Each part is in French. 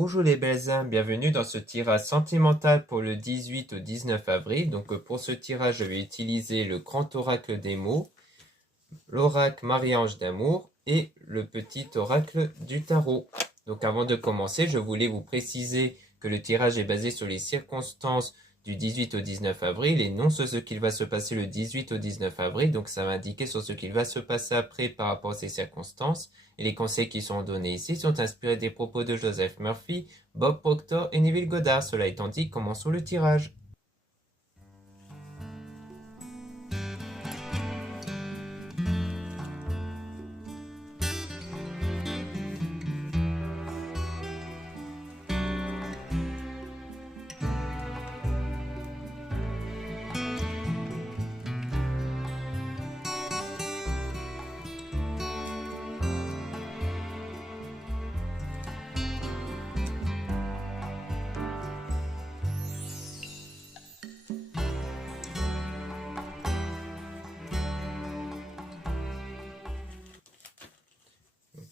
Bonjour les belles âmes, bienvenue dans ce tirage sentimental pour le 18 au 19 avril. Donc pour ce tirage, je vais utiliser le grand oracle des mots, l'oracle Marie-Ange d'amour et le petit oracle du tarot. Donc avant de commencer, je voulais vous préciser que le tirage est basé sur les circonstances du 18 au 19 avril et non sur ce qu'il va se passer le 18 au 19 avril. Donc ça va indiquer sur ce qu'il va se passer après par rapport à ces circonstances. Et les conseils qui sont donnés ici sont inspirés des propos de Joseph Murphy, Bob Proctor et Neville Goddard. Cela étant dit, commençons le tirage.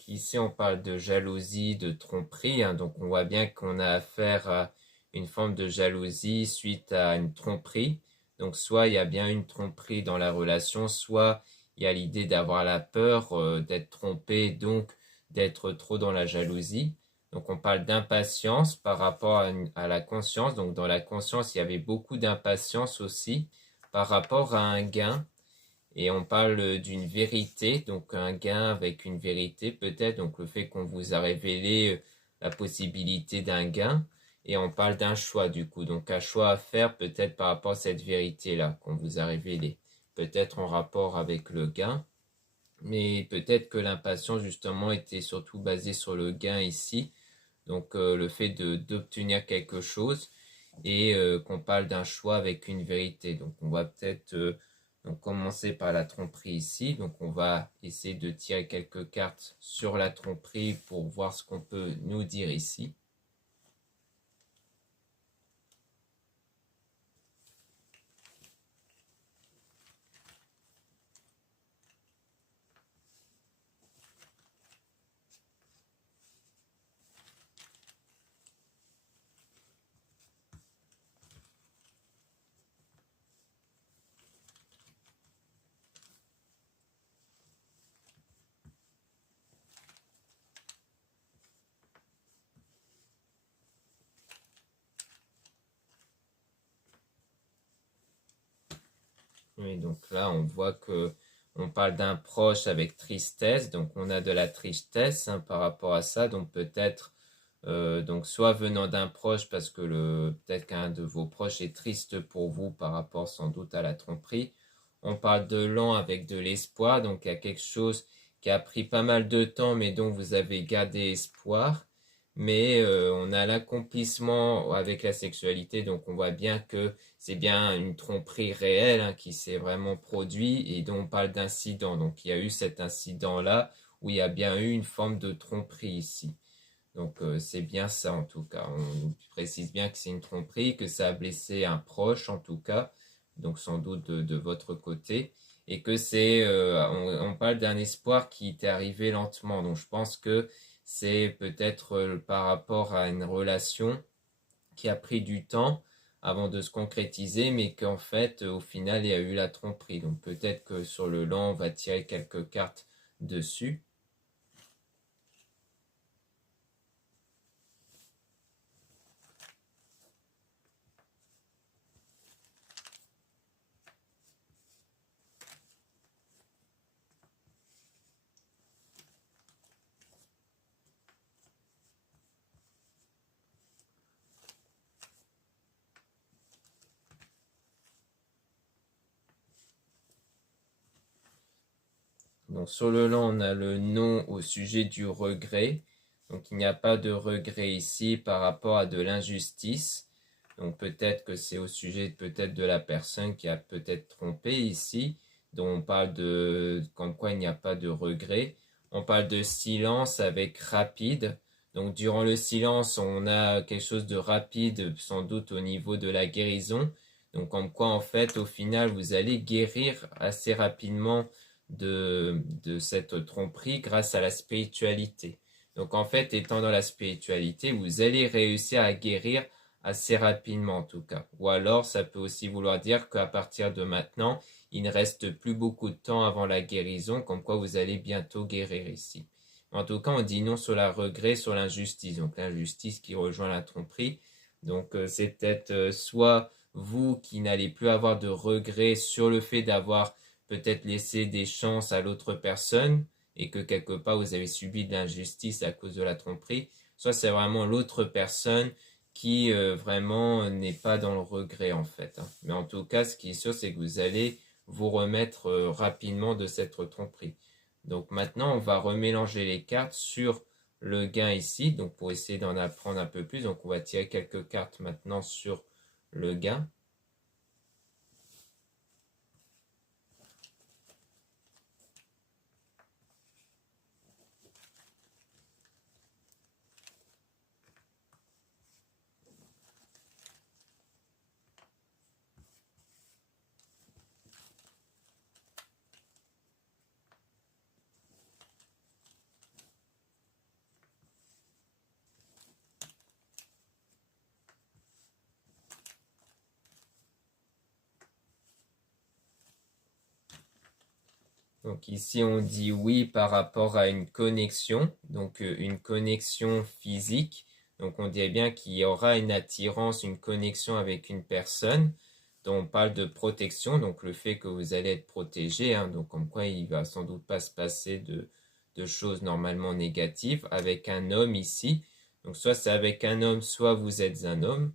Ici, on parle de jalousie, de tromperie, hein, donc on voit bien qu'on a affaire à une forme de jalousie suite à une tromperie. Donc soit il y a bien une tromperie dans la relation, soit il y a l'idée d'avoir la peur d'être trompé, donc d'être trop dans la jalousie. Donc on parle d'impatience par rapport à la conscience. Donc dans la conscience, il y avait beaucoup d'impatience aussi par rapport à un gain. Et on parle d'une vérité, donc un gain avec une vérité peut-être, donc le fait qu'on vous a révélé la possibilité d'un gain. Et on parle d'un choix du coup, donc un choix à faire peut-être par rapport à cette vérité-là qu'on vous a révélée. Peut-être en rapport avec le gain, mais peut-être que l'impatience justement était surtout basée sur le gain ici. Donc le fait d'obtenir quelque chose et qu'on parle d'un choix avec une vérité. Donc on va peut-être donc commencer par la tromperie ici. Donc on va essayer de tirer quelques cartes sur la tromperie pour voir ce qu'on peut nous dire ici. Oui, donc là, on voit que on parle d'un proche avec tristesse, donc on a de la tristesse hein, par rapport à ça, donc peut-être donc soit venant d'un proche parce que peut-être qu'un de vos proches est triste pour vous par rapport sans doute à la tromperie. On parle de l'an avec de l'espoir, donc il y a quelque chose qui a pris pas mal de temps mais dont vous avez gardé espoir. Mais on a l'accomplissement avec la sexualité, donc on voit bien que c'est bien une tromperie réelle hein, qui s'est vraiment produit et dont on parle d'incident. Donc il y a eu cet incident-là où il y a bien eu une forme de tromperie ici. Donc c'est bien ça en tout cas. On précise bien que c'est une tromperie, que ça a blessé un proche en tout cas, donc sans doute de votre côté, et que on parle d'un espoir qui était arrivé lentement. Donc je pense que c'est peut-être par rapport à une relation qui a pris du temps avant de se concrétiser, mais qu'en fait, au final, il y a eu la tromperie. Donc peut-être que sur le lent, on va tirer quelques cartes dessus. Donc sur le lent, on a le non au sujet du regret. Donc il n'y a pas de regret ici par rapport à de l'injustice. Donc peut-être que c'est au sujet peut-être de la personne qui a peut-être trompé ici. Donc on parle de comme quoi il n'y a pas de regret. On parle de silence avec rapide. Donc durant le silence, on a quelque chose de rapide, sans doute au niveau de la guérison. Donc comme quoi en fait, au final, vous allez guérir assez rapidement de cette tromperie grâce à la spiritualité. Donc en fait, étant dans la spiritualité, vous allez réussir à guérir assez rapidement en tout cas. Ou alors, ça peut aussi vouloir dire qu'à partir de maintenant, il ne reste plus beaucoup de temps avant la guérison, comme quoi vous allez bientôt guérir ici. En tout cas, on dit non sur la regret, sur l'injustice. Donc l'injustice qui rejoint la tromperie. Donc c'est peut-être soit vous qui n'allez plus avoir de regrets sur le fait d'avoir peut-être laissé des chances à l'autre personne et que quelque part vous avez subi de l'injustice à cause de la tromperie, soit c'est vraiment l'autre personne qui vraiment n'est pas dans le regret en fait. Mais en tout cas, ce qui est sûr, c'est que vous allez vous remettre rapidement de cette tromperie. Donc maintenant, on va remélanger les cartes sur le gain ici, donc pour essayer d'en apprendre un peu plus. Donc on va tirer quelques cartes maintenant sur le gain. Donc ici, on dit oui par rapport à une connexion, donc une connexion physique. Donc on dirait bien qu'il y aura une attirance, une connexion avec une personne. Donc on parle de protection, donc le fait que vous allez être protégé, donc comme quoi il va sans doute pas se passer de choses normalement négatives avec un homme ici. Donc soit c'est avec un homme, soit vous êtes un homme.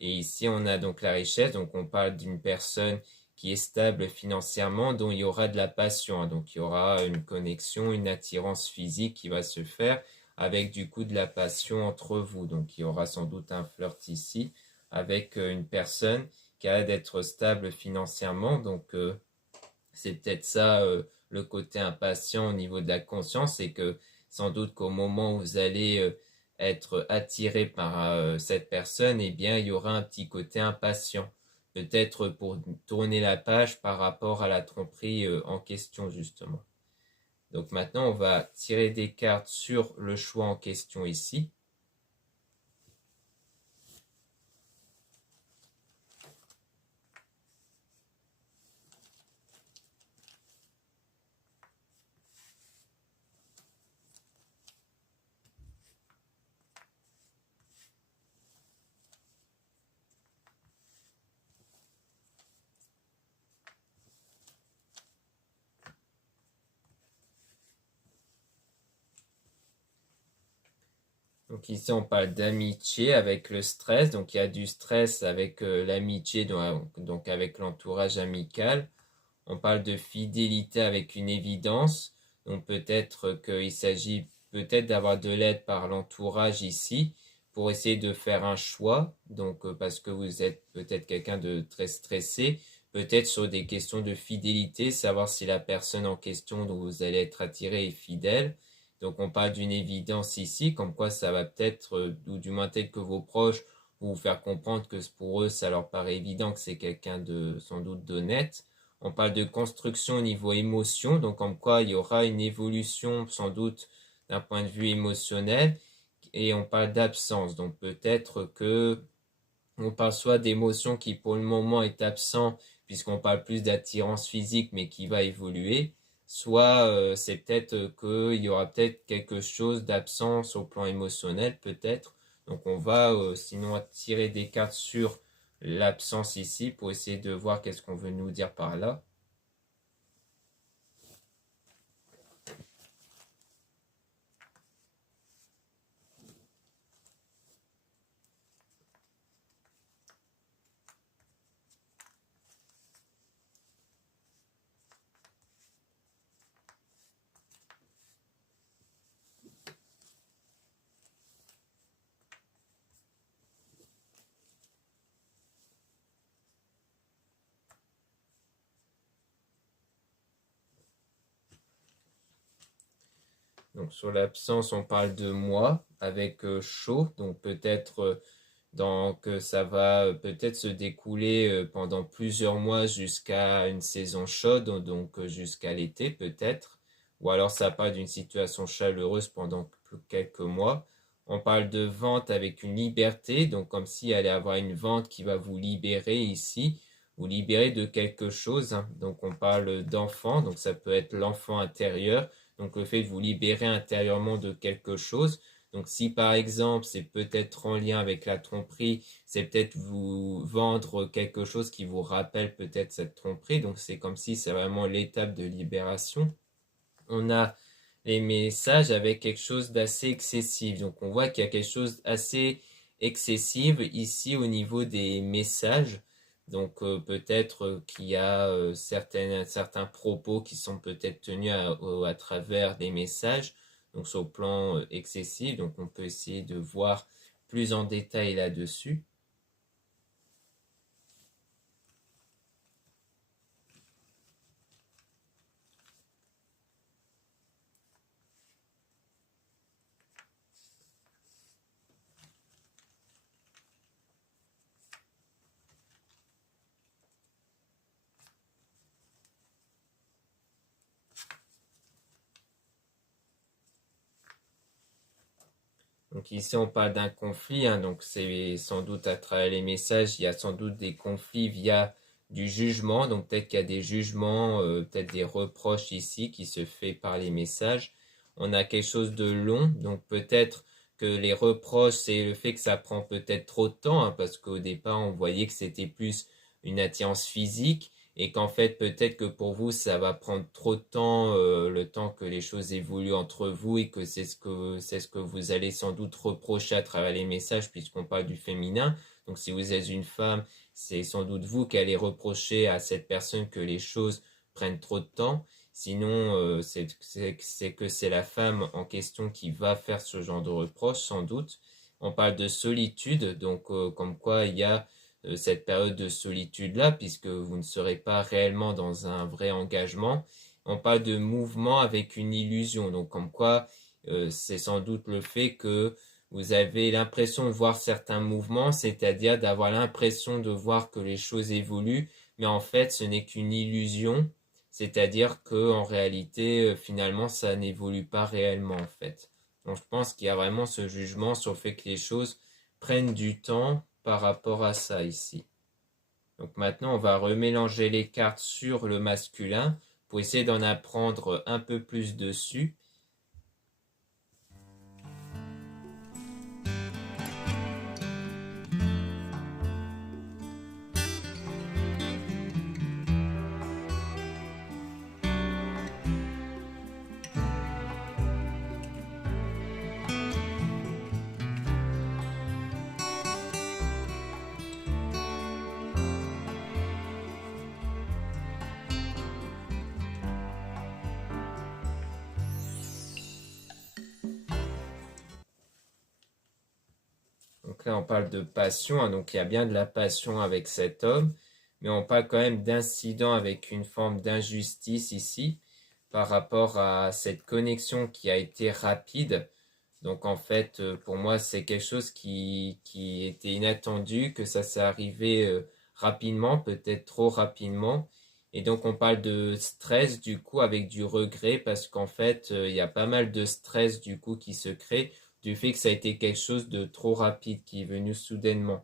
Et ici, on a donc la richesse, donc on parle d'une personne qui est stable financièrement, dont il y aura de la passion. Donc il y aura une connexion, une attirance physique qui va se faire avec du coup de la passion entre vous. Donc il y aura sans doute un flirt ici avec une personne qui a d'être stable financièrement. Donc c'est peut-être ça le côté impatient au niveau de la conscience, c'est que sans doute qu'au moment où vous allez être attiré par cette personne, eh bien, il y aura un petit côté impatient. Peut-être pour tourner la page par rapport à la tromperie en question, justement. Donc maintenant, on va tirer des cartes sur le choix en question ici. Donc ici, on parle d'amitié avec le stress. Donc il y a du stress avec l'amitié, donc avec l'entourage amical. On parle de fidélité avec une évidence. Donc peut-être qu'il s'agit peut-être d'avoir de l'aide par l'entourage ici pour essayer de faire un choix. Donc parce que vous êtes peut-être quelqu'un de très stressé, peut-être sur des questions de fidélité, savoir si la personne en question dont vous allez être attiré est fidèle. Donc on parle d'une évidence ici, comme quoi ça va peut-être, ou du moins peut-être que vos proches vont vous faire comprendre que pour eux, ça leur paraît évident que c'est quelqu'un de sans doute d'honnête. On parle de construction au niveau émotion, donc comme quoi il y aura une évolution sans doute d'un point de vue émotionnel, et on parle d'absence, donc peut-être que on parle soit d'émotion qui pour le moment est absent, puisqu'on parle plus d'attirance physique, mais qui va évoluer, soit c'est peut-être qu'il y aura peut-être quelque chose d'absence au plan émotionnel, peut-être. Donc on va sinon tirer des cartes sur l'absence ici pour essayer de voir qu'est-ce qu'on veut nous dire par là. Donc sur l'absence, on parle de moi avec chaud, donc peut-être ça va peut-être se découler pendant plusieurs mois jusqu'à une saison chaude, donc jusqu'à l'été peut-être, ou alors ça part d'une situation chaleureuse pendant quelques mois. On parle de vente avec une liberté, donc comme s'il allait avoir une vente qui va vous libérer ici, vous libérer de quelque chose. Donc on parle d'enfant, donc ça peut être l'enfant intérieur, donc le fait de vous libérer intérieurement de quelque chose. Donc si par exemple c'est peut-être en lien avec la tromperie, c'est peut-être vous vendre quelque chose qui vous rappelle peut-être cette tromperie. Donc c'est comme si c'est vraiment l'étape de libération. On a les messages avec quelque chose d'assez excessif. Donc on voit qu'il y a quelque chose d'assez excessif ici au niveau des messages. Donc peut-être qu'il y a certains propos qui sont peut-être tenus à travers des messages, donc sur le plan excessif. Donc on peut essayer de voir plus en détail là-dessus. Donc ici on parle d'un conflit, donc c'est sans doute à travers les messages, il y a sans doute des conflits via du jugement, donc peut-être qu'il y a des jugements, peut-être des reproches ici qui se fait par les messages. On a quelque chose de long, donc peut-être que les reproches, c'est le fait que ça prend peut-être trop de temps, parce qu'au départ on voyait que c'était plus une attirance physique, et qu'en fait peut-être que pour vous ça va prendre trop de temps, le temps que les choses évoluent entre vous et que c'est ce que vous allez sans doute reprocher à travers les messages puisqu'on parle du féminin. Donc si vous êtes une femme, c'est sans doute vous qui allez reprocher à cette personne que les choses prennent trop de temps. Sinon, c'est que c'est la femme en question qui va faire ce genre de reproche, sans doute. On parle de solitude, donc comme quoi il y a cette période de solitude-là, puisque vous ne serez pas réellement dans un vrai engagement. On parle de mouvement avec une illusion, donc comme quoi c'est sans doute le fait que vous avez l'impression de voir certains mouvements, c'est-à-dire d'avoir l'impression de voir que les choses évoluent, mais en fait ce n'est qu'une illusion, c'est-à-dire que en réalité finalement ça n'évolue pas réellement en fait. Donc je pense qu'il y a vraiment ce jugement sur le fait que les choses prennent du temps par rapport à ça ici. Donc maintenant, on va remélanger les cartes sur le masculin pour essayer d'en apprendre un peu plus dessus. Donc là, on parle de passion, donc il y a bien de la passion avec cet homme, mais on parle quand même d'incident avec une forme d'injustice ici par rapport à cette connexion qui a été rapide. Donc en fait, pour moi, c'est quelque chose qui était inattendu, que ça s'est arrivé rapidement, peut-être trop rapidement. Et donc on parle de stress du coup avec du regret parce qu'en fait, il y a pas mal de stress du coup qui se crée du fait que ça a été quelque chose de trop rapide qui est venu soudainement.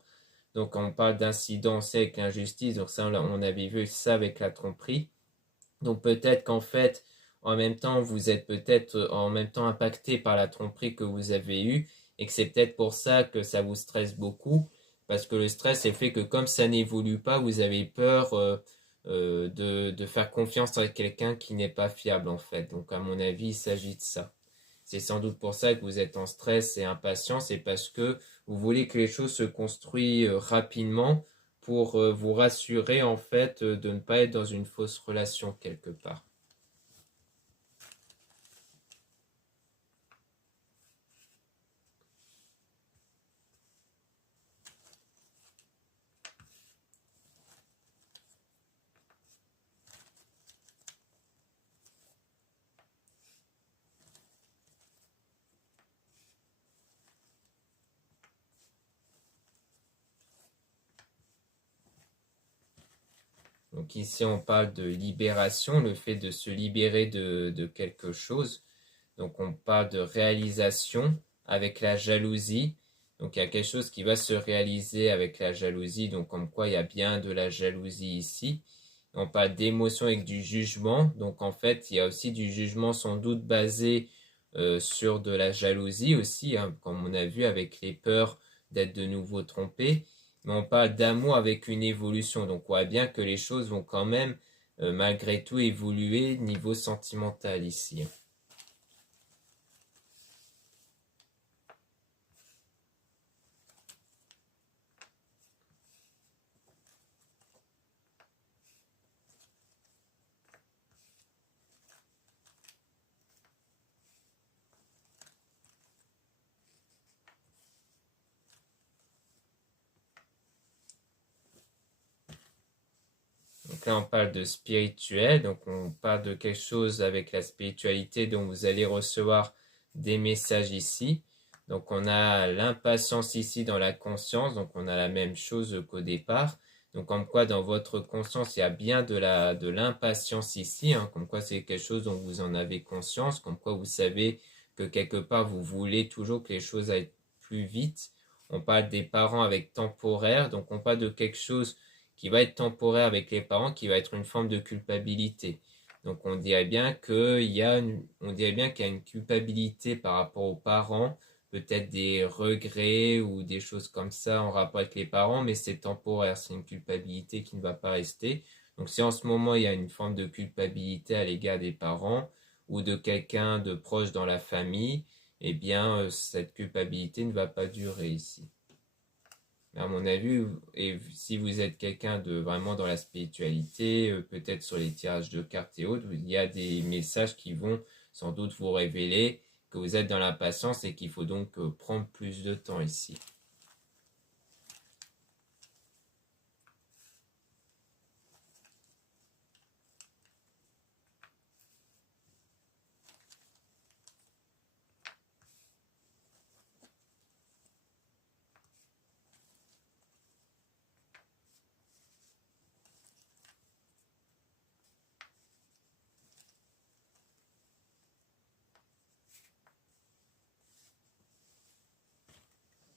Donc on parle d'incidence avec l'injustice, donc ça on avait vu ça avec la tromperie. Donc peut-être qu'en fait, en même temps, vous êtes peut-être en même temps impacté par la tromperie que vous avez eue et que c'est peut-être pour ça que ça vous stresse beaucoup. Parce que le stress, c'est le fait que comme ça n'évolue pas, vous avez peur de faire confiance à quelqu'un qui n'est pas fiable en fait. Donc à mon avis, il s'agit de ça. C'est sans doute pour ça que vous êtes en stress et impatient, c'est parce que vous voulez que les choses se construisent rapidement pour vous rassurer en fait de ne pas être dans une fausse relation quelque part. Donc ici on parle de libération, le fait de se libérer de quelque chose. Donc on parle de réalisation avec la jalousie. Donc il y a quelque chose qui va se réaliser avec la jalousie. Donc comme quoi il y a bien de la jalousie ici. On parle d'émotion avec du jugement. Donc en fait il y a aussi du jugement sans doute basé sur de la jalousie aussi, hein, comme on a vu avec les peurs d'être de nouveau trompé. Mais on parle d'amour avec une évolution. Donc on voit bien que les choses vont quand même malgré tout évoluer niveau sentimental ici. Donc là, on parle de spirituel, donc on parle de quelque chose avec la spiritualité dont vous allez recevoir des messages ici. Donc on a l'impatience ici dans la conscience, donc on a la même chose qu'au départ. Donc comme quoi dans votre conscience, il y a bien de l'impatience ici, hein, comme quoi c'est quelque chose dont vous en avez conscience, comme quoi vous savez que quelque part vous voulez toujours que les choses aillent plus vite. On parle des parents avec temporaire, donc on parle de quelque chose qui va être temporaire avec les parents, qui va être une forme de culpabilité. Donc on dirait bien qu'il y a une culpabilité par rapport aux parents, peut-être des regrets ou des choses comme ça en rapport avec les parents, mais c'est temporaire, c'est une culpabilité qui ne va pas rester. Donc si en ce moment il y a une forme de culpabilité à l'égard des parents ou de quelqu'un de proche dans la famille, eh bien cette culpabilité ne va pas durer ici. À mon avis, et si vous êtes quelqu'un de vraiment dans la spiritualité, peut-être sur les tirages de cartes et autres, il y a des messages qui vont sans doute vous révéler que vous êtes dans la patience et qu'il faut donc prendre plus de temps ici.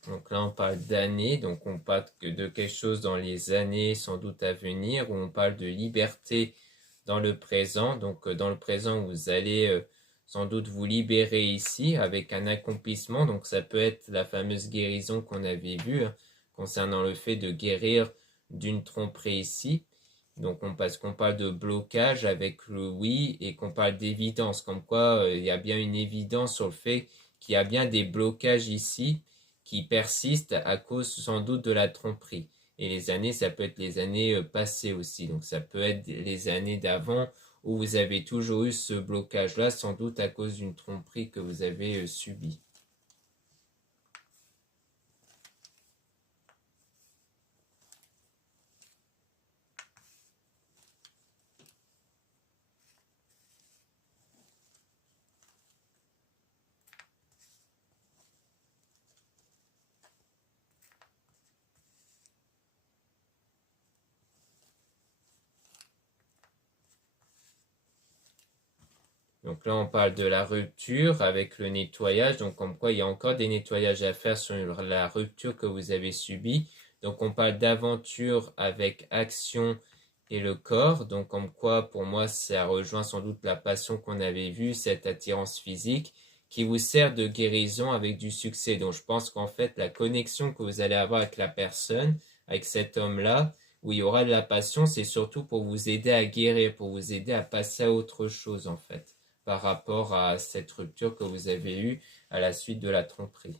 Donc là, on parle d'années, donc on parle de quelque chose dans les années sans doute à venir, où on parle de liberté dans le présent. Donc dans le présent, vous allez sans doute vous libérer ici avec un accomplissement. Donc ça peut être la fameuse guérison qu'on avait vue, hein, concernant le fait de guérir d'une tromperie ici. Donc parce qu'on parle de blocage avec le oui et qu'on parle d'évidence, comme quoi il y a bien une évidence sur le fait qu'il y a bien des blocages ici qui persistent à cause sans doute de la tromperie. Et les années, ça peut être les années passées aussi. Donc ça peut être les années d'avant où vous avez toujours eu ce blocage-là, sans doute à cause d'une tromperie que vous avez subie. Donc là, on parle de la rupture avec le nettoyage. Donc comme quoi, il y a encore des nettoyages à faire sur la rupture que vous avez subie. Donc on parle d'aventure avec action et le corps. Donc comme quoi, pour moi, ça rejoint sans doute la passion qu'on avait vue, cette attirance physique qui vous sert de guérison avec du succès. Donc je pense qu'en fait, la connexion que vous allez avoir avec la personne, avec cet homme-là, où il y aura de la passion, c'est surtout pour vous aider à guérir, pour vous aider à passer à autre chose en fait par rapport à cette rupture que vous avez eue à la suite de la tromperie.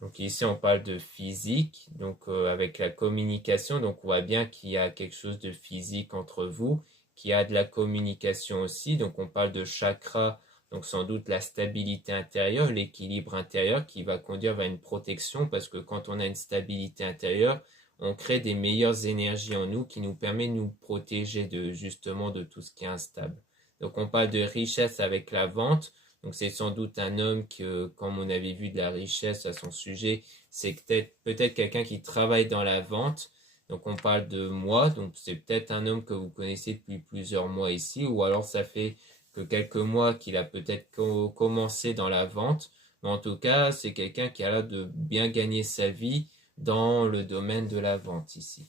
Donc ici, on parle de physique, donc avec la communication, donc on voit bien qu'il y a quelque chose de physique entre vous, qu'il y a de la communication aussi, donc on parle de chakra Donc sans doute la stabilité intérieure, l'équilibre intérieur qui va conduire vers une protection parce que quand on a une stabilité intérieure, on crée des meilleures énergies en nous qui nous permet de nous protéger de justement de tout ce qui est instable. Donc on parle de richesse avec la vente. Donc c'est sans doute un homme qui, comme on avait vu de la richesse à son sujet, c'est peut-être quelqu'un qui travaille dans la vente. Donc on parle de mois, donc c'est peut-être un homme que vous connaissez depuis plusieurs mois ici, ou alors ça fait que quelques mois qu'il a peut-être commencé dans la vente. Mais en tout cas, c'est quelqu'un qui a l'air de bien gagner sa vie dans le domaine de la vente ici.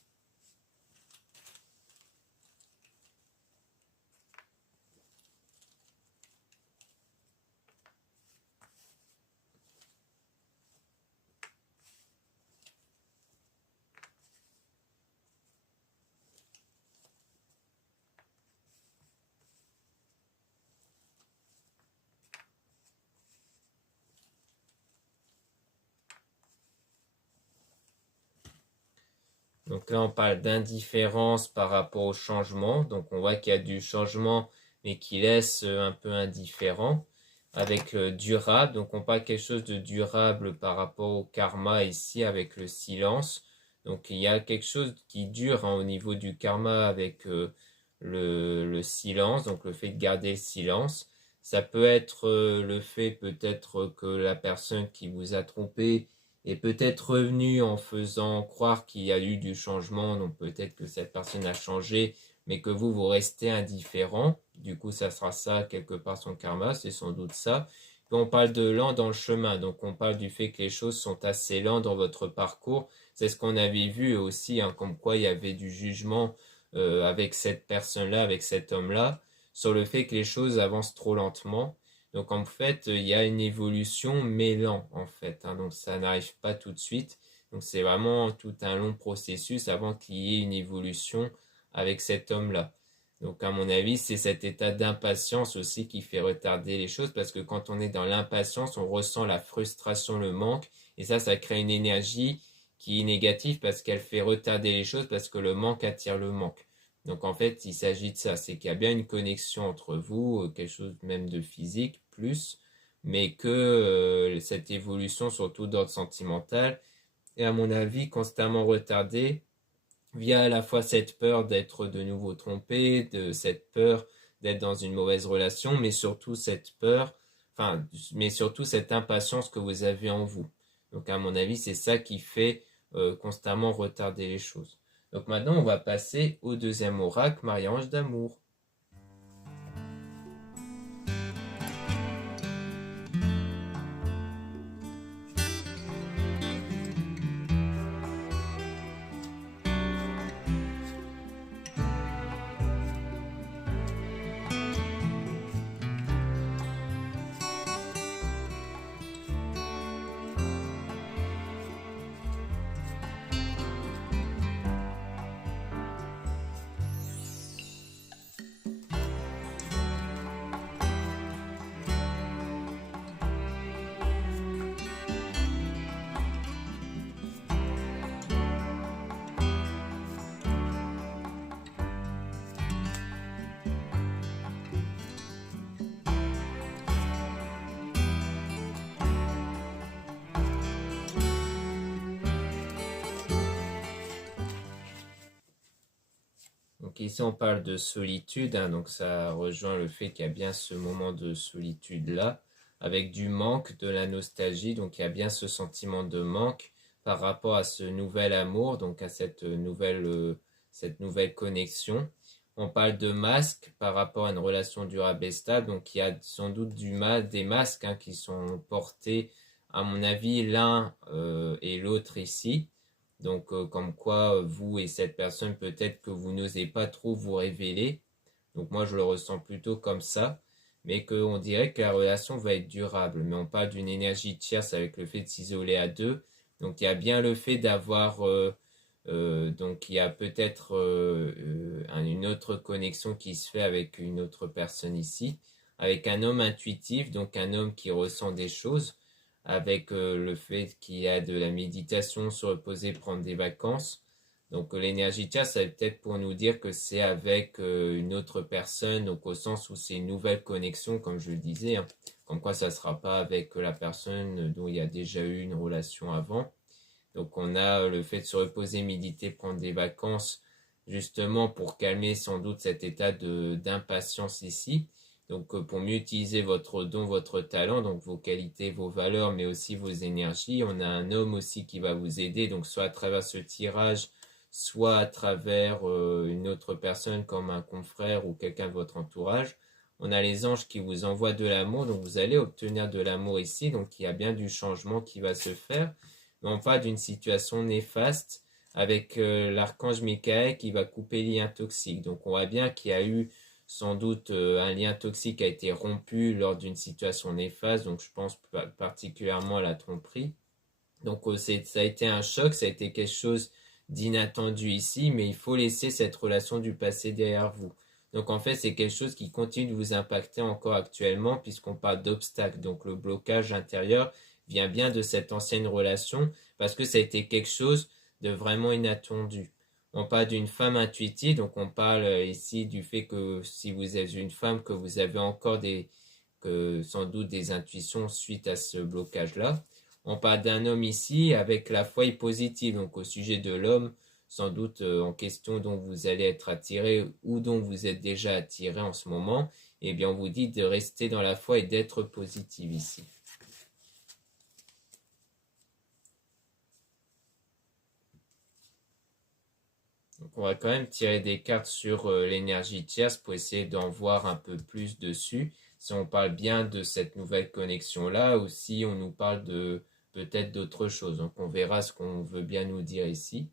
Donc là, on parle d'indifférence par rapport au changement. Donc on voit qu'il y a du changement, mais qui laisse un peu indifférent. Avec durable, donc on parle quelque chose de durable par rapport au karma ici avec le silence. Donc il y a quelque chose qui dure au niveau du karma avec le silence, donc le fait de garder le silence. Ça peut être le fait peut-être que la personne qui vous a trompé est peut-être revenue en faisant croire qu'il y a eu du changement, donc peut-être que cette personne a changé, mais que vous restez indifférent. Du coup, ça sera ça, quelque part, son karma, c'est sans doute ça. Puis on parle de lent dans le chemin, donc on parle du fait que les choses sont assez lentes dans votre parcours. C'est ce qu'on avait vu aussi, hein, comme quoi il y avait du jugement avec cette personne-là, avec cet homme-là, sur le fait que les choses avancent trop lentement. Donc en fait, il y a une évolution, mais lent en fait, hein, donc ça n'arrive pas tout de suite. Donc c'est vraiment tout un long processus avant qu'il y ait une évolution avec cet homme-là. Donc à mon avis, c'est cet état d'impatience aussi qui fait retarder les choses parce que quand on est dans l'impatience, on ressent la frustration, le manque et ça crée une énergie qui est négative parce qu'elle fait retarder les choses parce que le manque attire le manque. Donc en fait, il s'agit de ça, c'est qu'il y a bien une connexion entre vous, quelque chose même de physique plus, mais que cette évolution, surtout d'ordre sentimental, est à mon avis constamment retardée via à la fois cette peur d'être de nouveau trompé, de cette peur d'être dans une mauvaise relation, mais surtout cette peur, enfin, mais surtout cette impatience que vous avez en vous. Donc à mon avis, c'est ça qui fait constamment retarder les choses. Donc maintenant, on va passer au deuxième oracle, Marie-Ange d'amour. Donc ici on parle de solitude, hein, donc ça rejoint le fait qu'il y a bien ce moment de solitude-là, avec du manque, de la nostalgie, donc il y a bien ce sentiment de manque par rapport à ce nouvel amour, donc à cette nouvelle connexion. On parle de masque par rapport à une relation durable et stable, donc il y a sans doute des masques hein, qui sont portés, à mon avis, l'un et l'autre ici. Donc, comme quoi, vous et cette personne, peut-être que vous n'osez pas trop vous révéler. Donc, moi, je le ressens plutôt comme ça. Mais qu'on dirait que la relation va être durable. Mais on parle d'une énergie tierce avec le fait de s'isoler à deux. Donc, il y a bien le fait d'avoir... donc, il y a peut-être une autre connexion qui se fait avec une autre personne ici. Avec un homme intuitif, donc un homme qui ressent des choses avec le fait qu'il y a de la méditation, se reposer, prendre des vacances. Donc l'énergie tierce, ça va peut-être pour nous dire que c'est avec une autre personne, donc au sens où c'est une nouvelle connexion, comme je le disais, hein. Comme quoi ça ne sera pas avec la personne dont il y a déjà eu une relation avant. Donc on a le fait de se reposer, méditer, prendre des vacances, justement pour calmer sans doute cet état d'impatience ici. Donc pour mieux utiliser votre don, votre talent, donc vos qualités, vos valeurs, mais aussi vos énergies. On a un homme aussi qui va vous aider, donc soit à travers ce tirage, soit à travers une autre personne comme un confrère ou quelqu'un de votre entourage. On a les anges qui vous envoient de l'amour, donc vous allez obtenir de l'amour ici, donc il y a bien du changement qui va se faire. Non pas d'une situation néfaste avec l'archange Michael qui va couper les liens toxiques. Donc on voit bien qu'il y a eu sans doute un lien toxique qui a été rompu lors d'une situation néfaste, donc je pense particulièrement à la tromperie. Donc ça a été un choc, ça a été quelque chose d'inattendu ici, mais il faut laisser cette relation du passé derrière vous. Donc en fait, c'est quelque chose qui continue de vous impacter encore actuellement puisqu'on parle d'obstacles. Donc le blocage intérieur vient bien de cette ancienne relation parce que ça a été quelque chose de vraiment inattendu. On parle d'une femme intuitive, donc on parle ici du fait que si vous êtes une femme, que vous avez encore sans doute des intuitions suite à ce blocage-là. On parle d'un homme ici avec la foi positive, donc au sujet de l'homme, sans doute en question dont vous allez être attiré ou dont vous êtes déjà attiré en ce moment, eh bien on vous dit de rester dans la foi et d'être positif ici. Donc on va quand même tirer des cartes sur l'énergie tierce pour essayer d'en voir un peu plus dessus. Si on parle bien de cette nouvelle connexion-là, ou si on nous parle de peut-être d'autres choses. Donc on verra ce qu'on veut bien nous dire ici.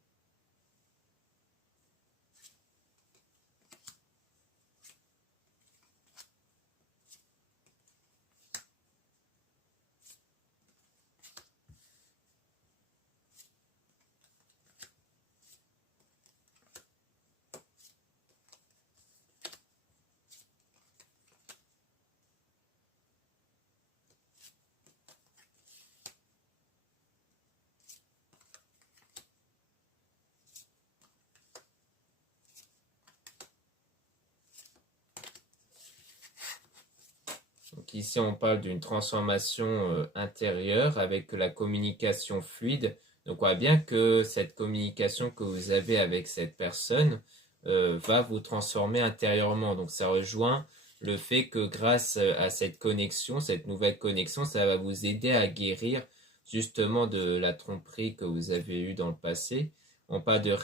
Donc ici, on parle d'une transformation intérieure avec la communication fluide. Donc on voit bien que cette communication que vous avez avec cette personne va vous transformer intérieurement. Donc ça rejoint le fait que grâce à cette connexion, cette nouvelle connexion, ça va vous aider à guérir justement de la tromperie que vous avez eue dans le passé. On parle de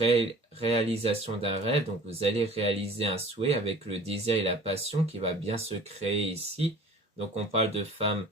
réalisation d'un rêve, donc vous allez réaliser un souhait avec le désir et la passion qui va bien se créer ici. Donc on parle de femmes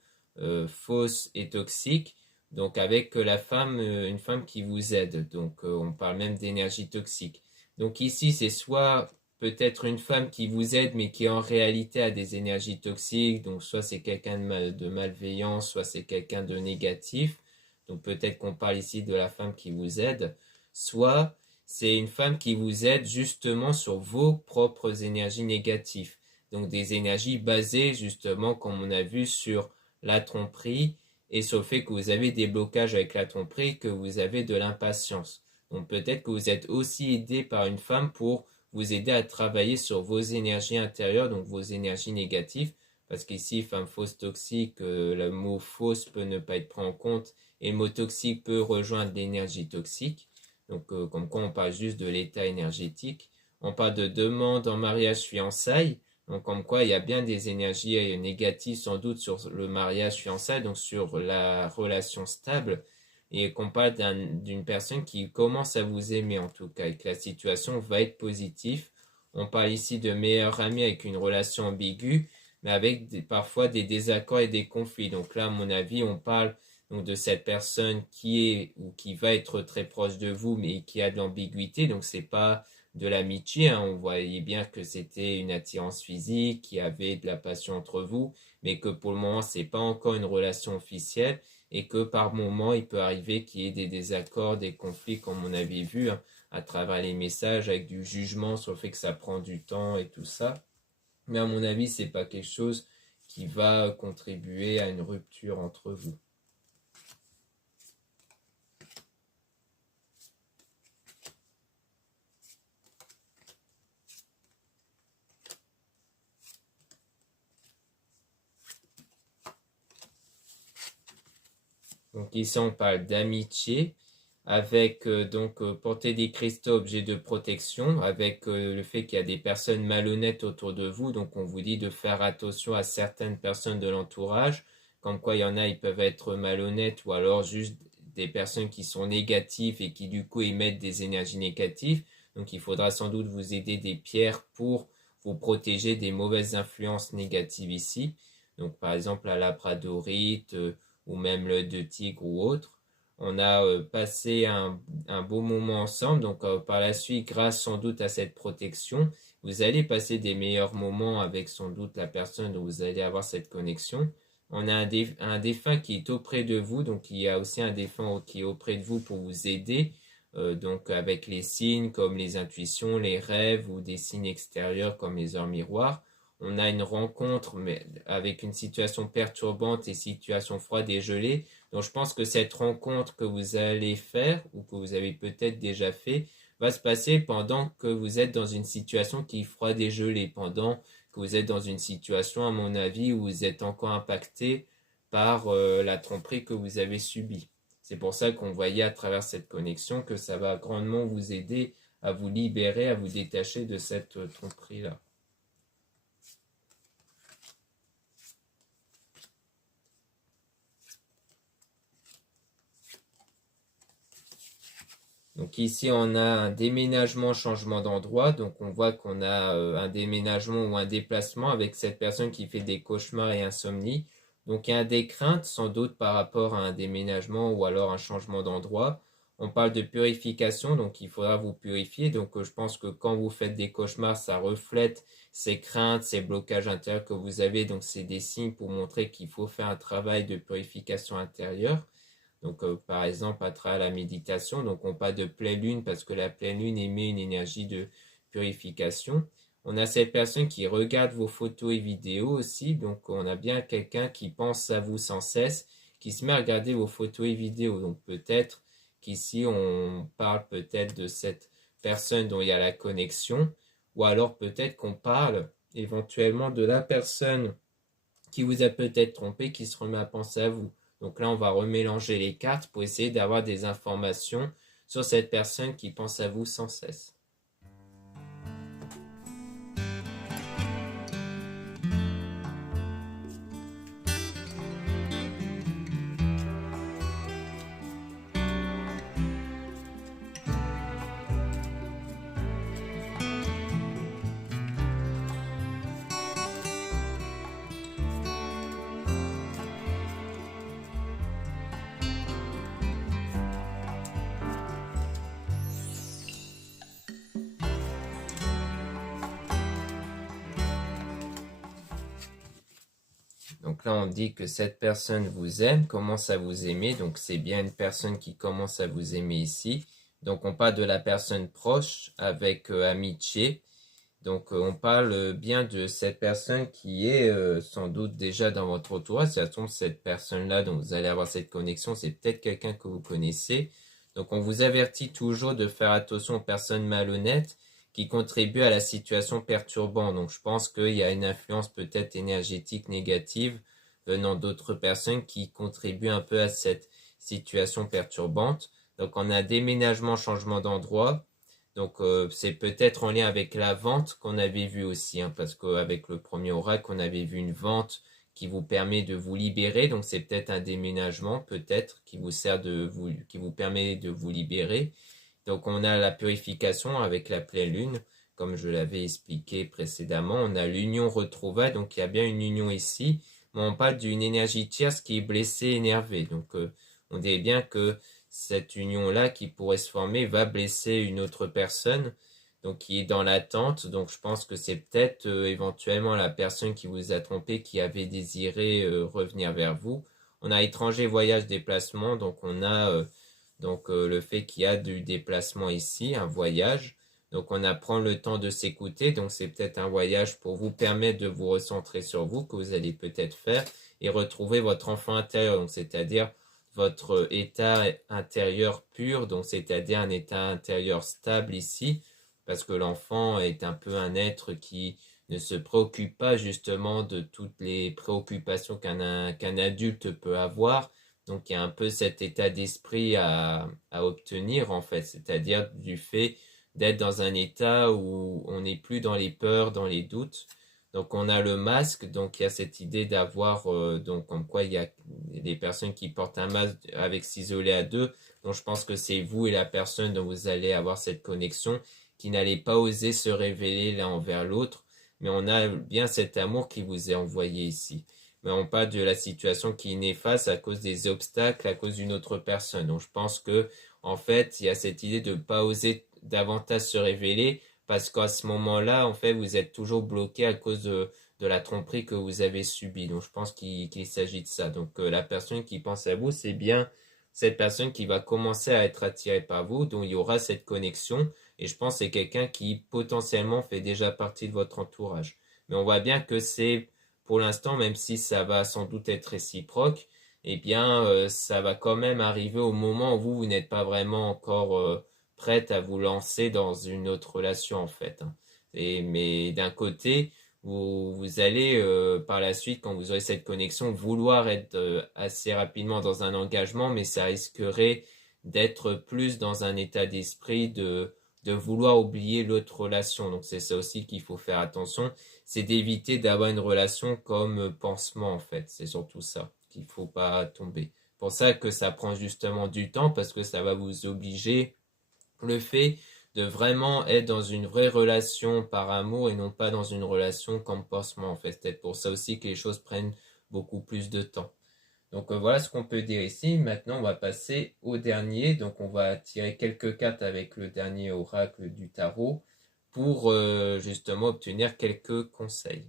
fausses et toxiques. Donc avec la femme, une femme qui vous aide. Donc on parle même d'énergie toxique. Donc ici c'est soit peut-être une femme qui vous aide mais qui en réalité a des énergies toxiques. Donc soit c'est quelqu'un de malveillant, soit c'est quelqu'un de négatif. Donc peut-être qu'on parle ici de la femme qui vous aide. Soit c'est une femme qui vous aide justement sur vos propres énergies négatives. Donc des énergies basées justement, comme on a vu, sur la tromperie et sur le fait que vous avez des blocages avec la tromperie, que vous avez de l'impatience. Donc peut-être que vous êtes aussi aidé par une femme pour vous aider à travailler sur vos énergies intérieures, donc vos énergies négatives, parce qu'ici, femme fausse toxique, le mot fausse peut ne pas être pris en compte, et le mot toxique peut rejoindre l'énergie toxique. Donc comme quoi on parle juste de l'état énergétique. On parle de demande en mariage fiançailles. Donc, comme quoi, il y a bien des énergies négatives, sans doute, sur le mariage fiançailles, donc sur la relation stable, et qu'on parle d'une personne qui commence à vous aimer, en tout cas, et que la situation va être positive. On parle ici de meilleurs amis avec une relation ambiguë, mais avec parfois des désaccords et des conflits. Donc là, à mon avis, on parle donc de cette personne qui est ou qui va être très proche de vous, mais qui a de l'ambiguïté. Donc, c'est pas de l'amitié, hein. On voyait bien que c'était une attirance physique, qu'il y avait de la passion entre vous, mais que pour le moment, c'est pas encore une relation officielle et que par moment, il peut arriver qu'il y ait des désaccords, des conflits, comme on avait vu, hein, à travers les messages, avec du jugement sur le fait que ça prend du temps et tout ça. Mais à mon avis, c'est pas quelque chose qui va contribuer à une rupture entre vous. Donc ici on parle d'amitié avec porter des cristaux objets de protection, avec le fait qu'il y a des personnes malhonnêtes autour de vous, donc on vous dit de faire attention à certaines personnes de l'entourage, comme quoi il y en a, ils peuvent être malhonnêtes ou alors juste des personnes qui sont négatives et qui du coup émettent des énergies négatives. Donc il faudra sans doute vous aider des pierres pour vous protéger des mauvaises influences négatives ici. Donc par exemple la labradorite ou même l'œil de tigre ou autre. On a passé un beau moment ensemble, donc par la suite, grâce sans doute à cette protection, vous allez passer des meilleurs moments avec sans doute la personne dont vous allez avoir cette connexion. On a un défunt qui est auprès de vous, donc il y a aussi un défunt qui est auprès de vous pour vous aider, donc avec les signes comme les intuitions, les rêves ou des signes extérieurs comme les heures miroirs. On a une rencontre mais avec une situation perturbante et situation froide et gelée. Donc je pense que cette rencontre que vous allez faire ou que vous avez peut-être déjà fait va se passer pendant que vous êtes dans une situation qui est froide et gelée, pendant que vous êtes dans une situation, à mon avis, où vous êtes encore impacté par la tromperie que vous avez subie. C'est pour ça qu'on voyait à travers cette connexion que ça va grandement vous aider à vous libérer, à vous détacher de cette tromperie-là. Donc ici, on a un déménagement, changement d'endroit. Donc on voit qu'on a un déménagement ou un déplacement avec cette personne qui fait des cauchemars et insomnie. Donc il y a des craintes sans doute par rapport à un déménagement ou alors un changement d'endroit. On parle de purification, donc il faudra vous purifier. Donc je pense que quand vous faites des cauchemars, ça reflète ces craintes, ces blocages intérieurs que vous avez. Donc c'est des signes pour montrer qu'il faut faire un travail de purification intérieure. Donc, par exemple, à travers la méditation, donc on parle de pleine lune parce que la pleine lune émet une énergie de purification. On a cette personne qui regarde vos photos et vidéos aussi, donc on a bien quelqu'un qui pense à vous sans cesse, qui se met à regarder vos photos et vidéos. Donc peut-être qu'ici on parle peut-être de cette personne dont il y a la connexion, ou alors peut-être qu'on parle éventuellement de la personne qui vous a peut-être trompé, qui se remet à penser à vous. Donc là, on va remélanger les cartes pour essayer d'avoir des informations sur cette personne qui pense à vous sans cesse. Donc là, on dit que cette personne vous aime, commence à vous aimer. Donc c'est bien une personne qui commence à vous aimer ici. Donc on parle de la personne proche avec amitié. Donc on parle bien de cette personne qui est sans doute déjà dans votre entourage. Si ça tombe, cette personne-là dont vous allez avoir cette connexion, c'est peut-être quelqu'un que vous connaissez. Donc on vous avertit toujours de faire attention aux personnes malhonnêtes qui contribuent à la situation perturbante. Donc je pense qu'il y a une influence peut-être énergétique négative venant d'autres personnes qui contribuent un peu à cette situation perturbante. Donc on a déménagement, changement d'endroit. Donc c'est peut-être en lien avec la vente qu'on avait vu aussi, hein, parce qu'avec le premier oracle, on avait vu une vente qui vous permet de vous libérer. Donc c'est peut-être un déménagement, peut-être, qui vous sert qui vous permet de vous libérer. Donc on a la purification avec la pleine lune, comme je l'avais expliqué précédemment. On a l'union retrouvaille, donc il y a bien une union ici. Mais on parle d'une énergie tierce qui est blessée, énervée. Donc on dit bien que cette union-là qui pourrait se former va blesser une autre personne, donc qui est dans l'attente. Donc je pense que c'est peut-être éventuellement la personne qui vous a trompé, qui avait désiré revenir vers vous. On a étranger, voyage, déplacement, donc on a le fait qu'il y a du déplacement ici, un voyage. Donc on apprend le temps de s'écouter, donc c'est peut-être un voyage pour vous permettre de vous recentrer sur vous, que vous allez peut-être faire, et retrouver votre enfant intérieur, donc c'est-à-dire votre état intérieur pur, donc c'est-à-dire un état intérieur stable ici, parce que l'enfant est un peu un être qui ne se préoccupe pas justement de toutes les préoccupations qu'un adulte peut avoir, Donc il y a un peu cet état d'esprit à obtenir en fait, c'est-à-dire du fait d'être dans un état où on n'est plus dans les peurs, dans les doutes. Donc on a le masque, donc il y a cette idée d'avoir, donc comme quoi il y a des personnes qui portent un masque avec s'isoler à deux. Donc je pense que c'est vous et la personne dont vous allez avoir cette connexion qui n'allez pas oser se révéler l'un envers l'autre, mais on a bien cet amour qui vous est envoyé ici. Mais on parle de la situation qui est néfaste à cause des obstacles, à cause d'une autre personne. Donc je pense que en fait, il y a cette idée de ne pas oser davantage se révéler parce qu'à ce moment-là, en fait, vous êtes toujours bloqué à cause de la tromperie que vous avez subie. Donc je pense qu'il s'agit de ça. Donc la personne qui pense à vous, c'est bien cette personne qui va commencer à être attirée par vous, donc il y aura cette connexion. Et je pense que c'est quelqu'un qui potentiellement fait déjà partie de votre entourage. Mais on voit bien que c'est pour l'instant, même si ça va sans doute être réciproque, eh bien, ça va quand même arriver au moment où vous n'êtes pas vraiment encore prête à vous lancer dans une autre relation, en fait, hein. Mais d'un côté, vous allez par la suite, quand vous aurez cette connexion, vouloir être assez rapidement dans un engagement, mais ça risquerait d'être plus dans un état d'esprit de vouloir oublier l'autre relation. Donc c'est ça aussi qu'il faut faire attention, c'est d'éviter d'avoir une relation comme pansement en fait. C'est surtout ça qu'il faut pas tomber. Pour ça que ça prend justement du temps parce que ça va vous obliger le fait de vraiment être dans une vraie relation par amour et non pas dans une relation comme pansement en fait. C'est peut-être pour ça aussi que les choses prennent beaucoup plus de temps. Donc voilà ce qu'on peut dire ici. Maintenant, on va passer au dernier. Donc on va tirer quelques cartes avec le dernier oracle du tarot pour justement obtenir quelques conseils.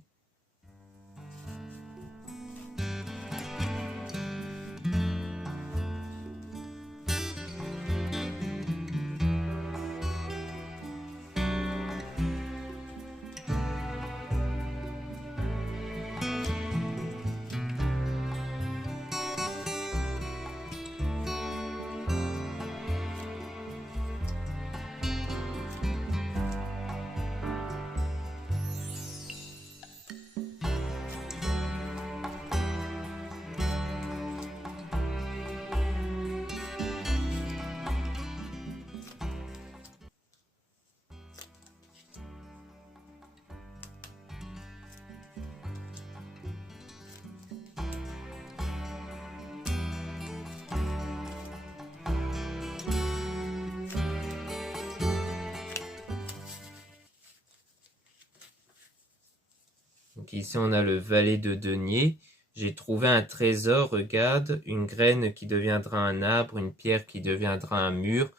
Donc ici on a le valet de denier. J'ai trouvé un trésor, regarde, une graine qui deviendra un arbre, une pierre qui deviendra un mur.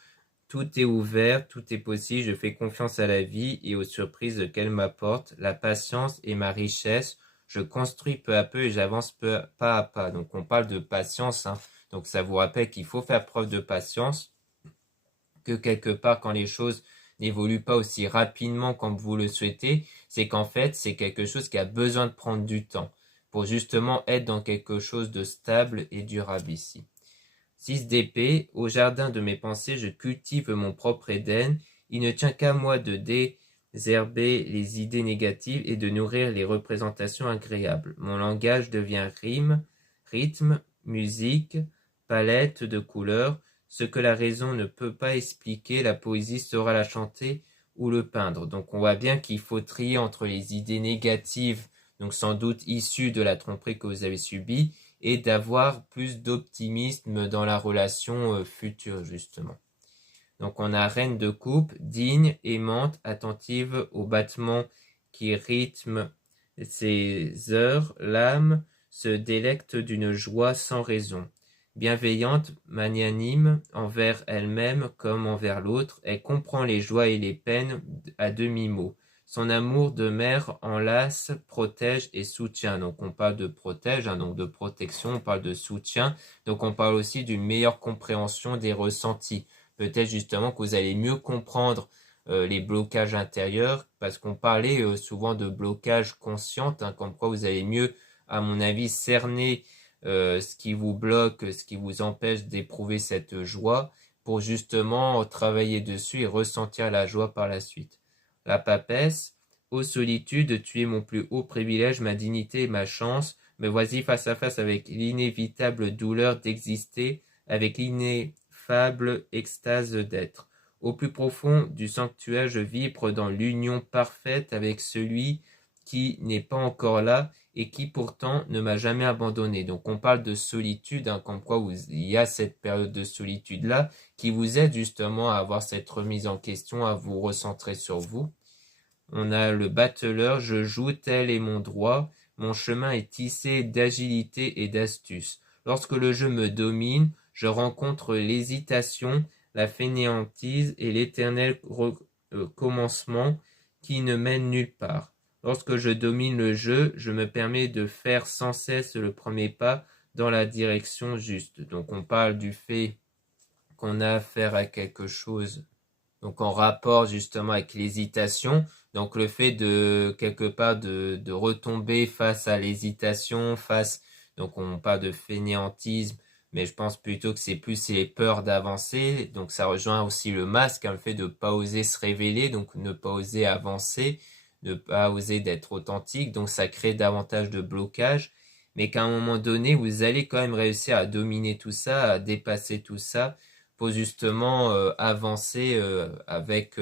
Tout est ouvert, tout est possible, je fais confiance à la vie et aux surprises qu'elle m'apporte. La patience est ma richesse. Je construis peu à peu et j'avance pas à pas. Donc on parle de patience, hein. Donc ça vous rappelle qu'il faut faire preuve de patience, que quelque part quand les choses n'évoluent pas aussi rapidement comme vous le souhaitez, c'est qu'en fait c'est quelque chose qui a besoin de prendre du temps pour justement être dans quelque chose de stable et durable ici. 6 d'épée, au jardin de mes pensées, je cultive mon propre Éden. Il ne tient qu'à moi de désherber les idées négatives et de nourrir les représentations agréables. Mon langage devient rime, rythme, musique, palette de couleurs. Ce que la raison ne peut pas expliquer, la poésie saura la chanter ou le peindre. Donc on voit bien qu'il faut trier entre les idées négatives, donc sans doute issues de la tromperie que vous avez subie, et d'avoir plus d'optimisme dans la relation future justement. Donc on a reine de coupe, digne, aimante, attentive aux battements qui rythment ses heures, l'âme se délecte d'une joie sans raison. Bienveillante, magnanime envers elle-même comme envers l'autre, elle comprend les joies et les peines à demi-mot. Son amour de mère enlace, protège et soutient. Donc on parle de protège, hein, donc de protection, on parle de soutien. Donc on parle aussi d'une meilleure compréhension des ressentis. Peut-être justement que vous allez mieux comprendre les blocages intérieurs, parce qu'on parlait souvent de blocage conscient, hein, comme quoi vous allez mieux, à mon avis, cerner ce qui vous bloque, ce qui vous empêche d'éprouver cette joie, pour justement travailler dessus et ressentir la joie par la suite. La papesse, ô solitude, tu es mon plus haut privilège, ma dignité et ma chance, me voici face à face avec l'inévitable douleur d'exister, avec l'ineffable extase d'être. Au plus profond du sanctuaire, je vibre dans l'union parfaite avec celui qui n'est pas encore là et qui pourtant ne m'a jamais abandonné. Donc on parle de solitude, comme quoi il y a cette période de solitude-là qui vous aide justement à avoir cette remise en question, à vous recentrer sur vous. On a le battleur, je joue, tel est mon droit, mon chemin est tissé d'agilité et d'astuce. Lorsque le jeu me domine, je rencontre l'hésitation, la fainéantise et l'éternel commencement qui ne mène nulle part. Lorsque je domine le jeu, je me permets de faire sans cesse le premier pas dans la direction juste. Donc on parle du fait qu'on a affaire à quelque chose, donc en rapport justement avec l'hésitation, donc le fait de quelque part de retomber face à l'hésitation, donc on parle de fainéantisme, mais je pense plutôt que c'est plus les peurs d'avancer, donc ça rejoint aussi le masque, le fait de ne pas oser se révéler, donc ne pas oser avancer, ne pas oser d'être authentique, donc ça crée davantage de blocage, mais qu'à un moment donné, vous allez quand même réussir à dominer tout ça, à dépasser tout ça, pour justement avancer avec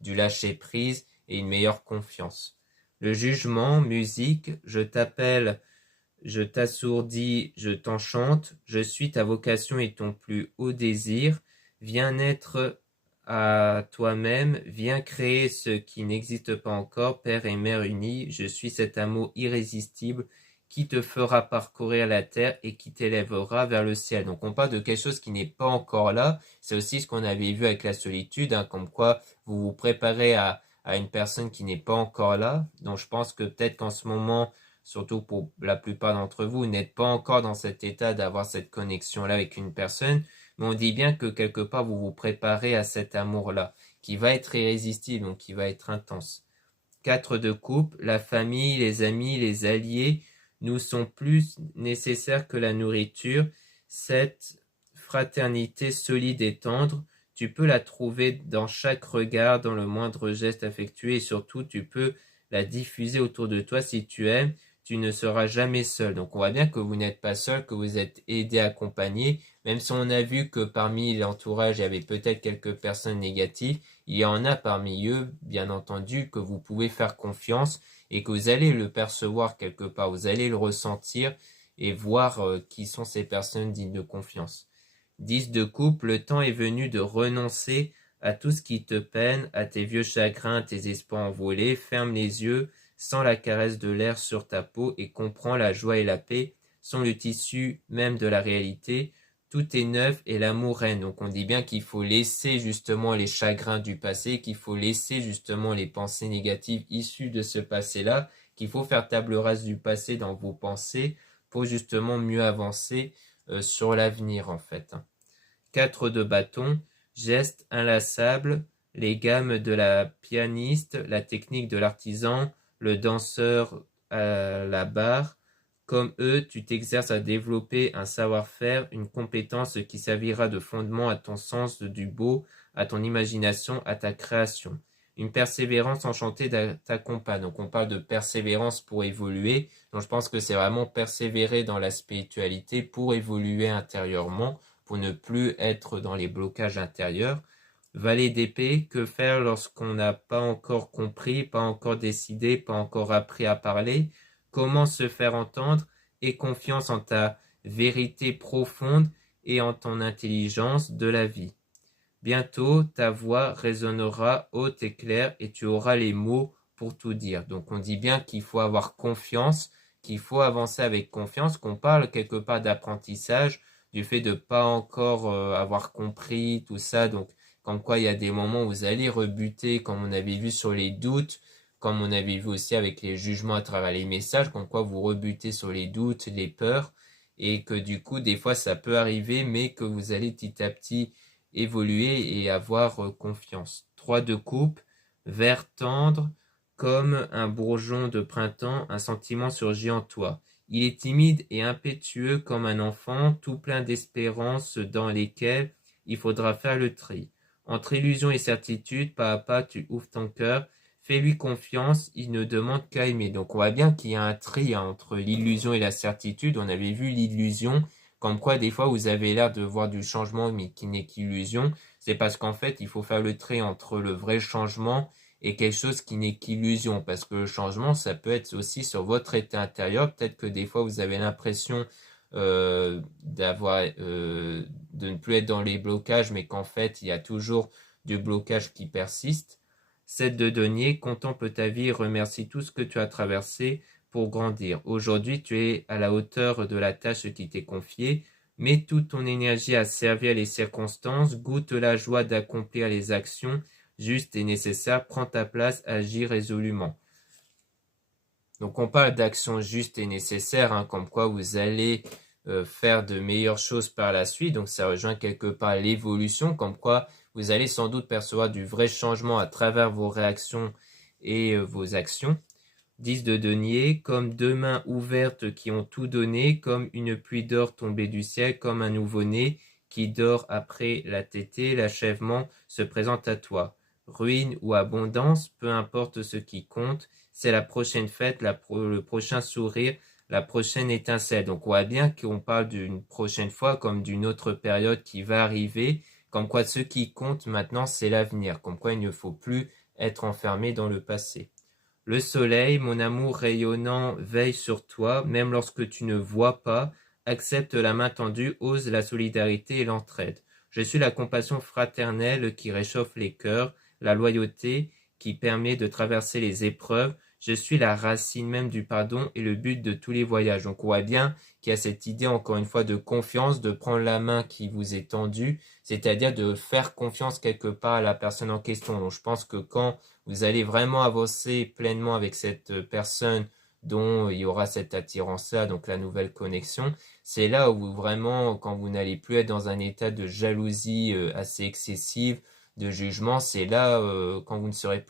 du lâcher-prise et une meilleure confiance. Le jugement, musique, je t'appelle, je t'assourdis, je t'enchante, je suis ta vocation et ton plus haut désir, viens naître à toi-même, viens créer ce qui n'existe pas encore, Père et Mère unis, je suis cet amour irrésistible qui te fera parcourir la terre et qui t'élèvera vers le ciel. Donc on parle de quelque chose qui n'est pas encore là. C'est aussi ce qu'on avait vu avec la solitude, comme quoi vous vous préparez à une personne qui n'est pas encore là. Donc je pense que peut-être qu'en ce moment, surtout pour la plupart d'entre vous, vous n'êtes pas encore dans cet état d'avoir cette connexion-là avec une personne, mais on dit bien que quelque part vous vous préparez à cet amour-là, qui va être irrésistible, donc qui va être intense. 4 de coupe, la famille, les amis, les alliés nous sont plus nécessaires que la nourriture. Cette fraternité solide et tendre, tu peux la trouver dans chaque regard, dans le moindre geste affectueux et surtout tu peux la diffuser autour de toi si tu aimes. Tu ne seras jamais seul. Donc on voit bien que vous n'êtes pas seul, que vous êtes aidé, accompagné. Même si on a vu que parmi l'entourage, il y avait peut-être quelques personnes négatives, il y en a parmi eux, bien entendu, que vous pouvez faire confiance et que vous allez le percevoir quelque part, vous allez le ressentir et voir qui sont ces personnes dignes de confiance. 10 de coupe, le temps est venu de renoncer à tout ce qui te peine, à tes vieux chagrins, à tes espoirs envolés, ferme les yeux, sens la caresse de l'air sur ta peau et comprends la joie et la paix sont le tissu même de la réalité. Tout est neuf et l'amour règne. Donc on dit bien qu'il faut laisser justement les chagrins du passé, qu'il faut laisser justement les pensées négatives issues de ce passé-là, qu'il faut faire table rase du passé dans vos pensées pour justement mieux avancer sur l'avenir en fait. 4 de bâton, gestes inlassables, les gammes de la pianiste, la technique de l'artisan, le danseur à la barre. Comme eux, tu t'exerces à développer un savoir-faire, une compétence qui servira de fondement à ton sens du beau, à ton imagination, à ta création. Une persévérance enchantée t'accompagne. Donc on parle de persévérance pour évoluer. Donc je pense que c'est vraiment persévérer dans la spiritualité pour évoluer intérieurement, pour ne plus être dans les blocages intérieurs. Valet d'épée, que faire lorsqu'on n'a pas encore compris, pas encore décidé, pas encore appris à parler? Comment se faire entendre? Aie confiance en ta vérité profonde et en ton intelligence de la vie. Bientôt, ta voix résonnera haute et claire et tu auras les mots pour tout dire. Donc on dit bien qu'il faut avoir confiance, qu'il faut avancer avec confiance, qu'on parle quelque part d'apprentissage, du fait de pas encore avoir compris tout ça. Donc comme quoi il y a des moments où vous allez rebuter, comme on avait vu sur les doutes, comme on avait vu aussi avec les jugements à travers les messages, comme quoi vous rebutez sur les doutes, les peurs, et que du coup des fois ça peut arriver, mais que vous allez petit à petit évoluer et avoir confiance. 3 de coupe, vert tendre, comme un bourgeon de printemps, un sentiment surgit en toi. Il est timide et impétueux comme un enfant, tout plein d'espérances dans lesquelles il faudra faire le tri. Entre illusion et certitude, pas à pas, tu ouvres ton cœur, Fais-lui confiance, il ne demande qu'à aimer. Donc on voit bien qu'il y a un tri entre l'illusion et la certitude. On avait vu l'illusion, comme quoi des fois vous avez l'air de voir du changement mais qui n'est qu'illusion. C'est parce qu'en fait il faut faire le tri entre le vrai changement et quelque chose qui n'est qu'illusion. Parce que le changement, ça peut être aussi sur votre état intérieur. Peut-être que des fois vous avez l'impression de ne plus être dans les blocages, mais qu'en fait il y a toujours du blocage qui persiste. 7 de denier, contemple ta vie et remercie tout ce que tu as traversé pour grandir. Aujourd'hui, tu es à la hauteur de la tâche qui t'est confiée. Mets toute ton énergie à servir les circonstances, goûte la joie d'accomplir les actions justes et nécessaires, prends ta place, agis résolument. Donc on parle d'actions justes et nécessaires, hein, comme quoi vous allez faire de meilleures choses par la suite. Donc ça rejoint quelque part l'évolution, comme quoi vous allez sans doute percevoir du vrai changement à travers vos réactions et vos actions. 10 de denier, comme deux mains ouvertes qui ont tout donné, comme une pluie d'or tombée du ciel, comme un nouveau-né qui dort après la tétée, l'achèvement se présente à toi. Ruine ou abondance, peu importe ce qui compte, c'est la prochaine fête, le prochain sourire, la prochaine étincelle. Donc on voit bien qu'on parle d'une prochaine fois comme d'une autre période qui va arriver, comme quoi ce qui compte maintenant c'est l'avenir, comme quoi il ne faut plus être enfermé dans le passé. Le soleil, mon amour rayonnant, veille sur toi, même lorsque tu ne vois pas, accepte la main tendue, ose la solidarité et l'entraide. Je suis la compassion fraternelle qui réchauffe les cœurs, la loyauté qui permet de traverser les épreuves. Je suis la racine même du pardon et le but de tous les voyages. Donc on voit bien qu'il y a cette idée encore une fois de confiance, de prendre la main qui vous est tendue, c'est-à-dire de faire confiance quelque part à la personne en question. Donc je pense que quand vous allez vraiment avancer pleinement avec cette personne dont il y aura cette attirance-là, donc la nouvelle connexion, c'est là où vraiment, quand vous n'allez plus être dans un état de jalousie assez excessive, de jugement, c'est là quand vous ne serez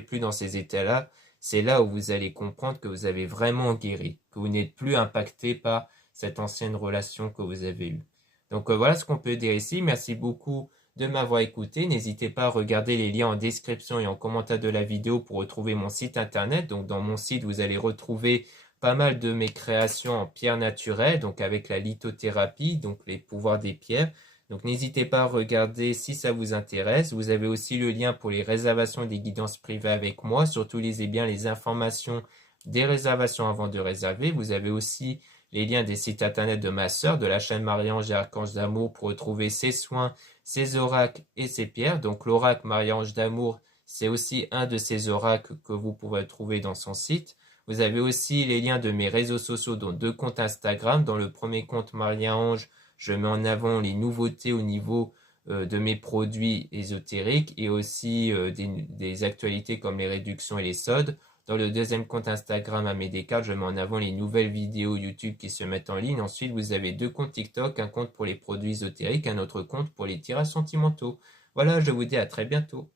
plus dans ces états-là, c'est là où vous allez comprendre que vous avez vraiment guéri, que vous n'êtes plus impacté par cette ancienne relation que vous avez eue. Donc voilà ce qu'on peut dire ici. Merci beaucoup de m'avoir écouté. N'hésitez pas à regarder les liens en description et en commentaire de la vidéo pour retrouver mon site internet. Donc dans mon site, vous allez retrouver pas mal de mes créations en pierre naturelle, donc avec la lithothérapie, donc les pouvoirs des pierres. Donc n'hésitez pas à regarder si ça vous intéresse. Vous avez aussi le lien pour les réservations des guidances privées avec moi. Surtout lisez bien les informations des réservations avant de réserver. Vous avez aussi les liens des sites internet de ma sœur, de la chaîne Marie-Ange et Archange d'Amour pour retrouver ses soins, ses oracles et ses pierres. Donc l'oracle Marie-Ange d'Amour, c'est aussi un de ces oracles que vous pouvez trouver dans son site. Vous avez aussi les liens de mes réseaux sociaux, dont 2 comptes Instagram. Dans le premier compte Marie-Ange, je mets en avant les nouveautés au niveau de mes produits ésotériques et aussi des actualités comme les réductions et les soldes. Dans le deuxième compte Instagram Amédécart, je mets en avant les nouvelles vidéos YouTube qui se mettent en ligne. Ensuite, vous avez 2 comptes TikTok, un compte pour les produits ésotériques, un autre compte pour les tirages sentimentaux. Voilà, je vous dis à très bientôt.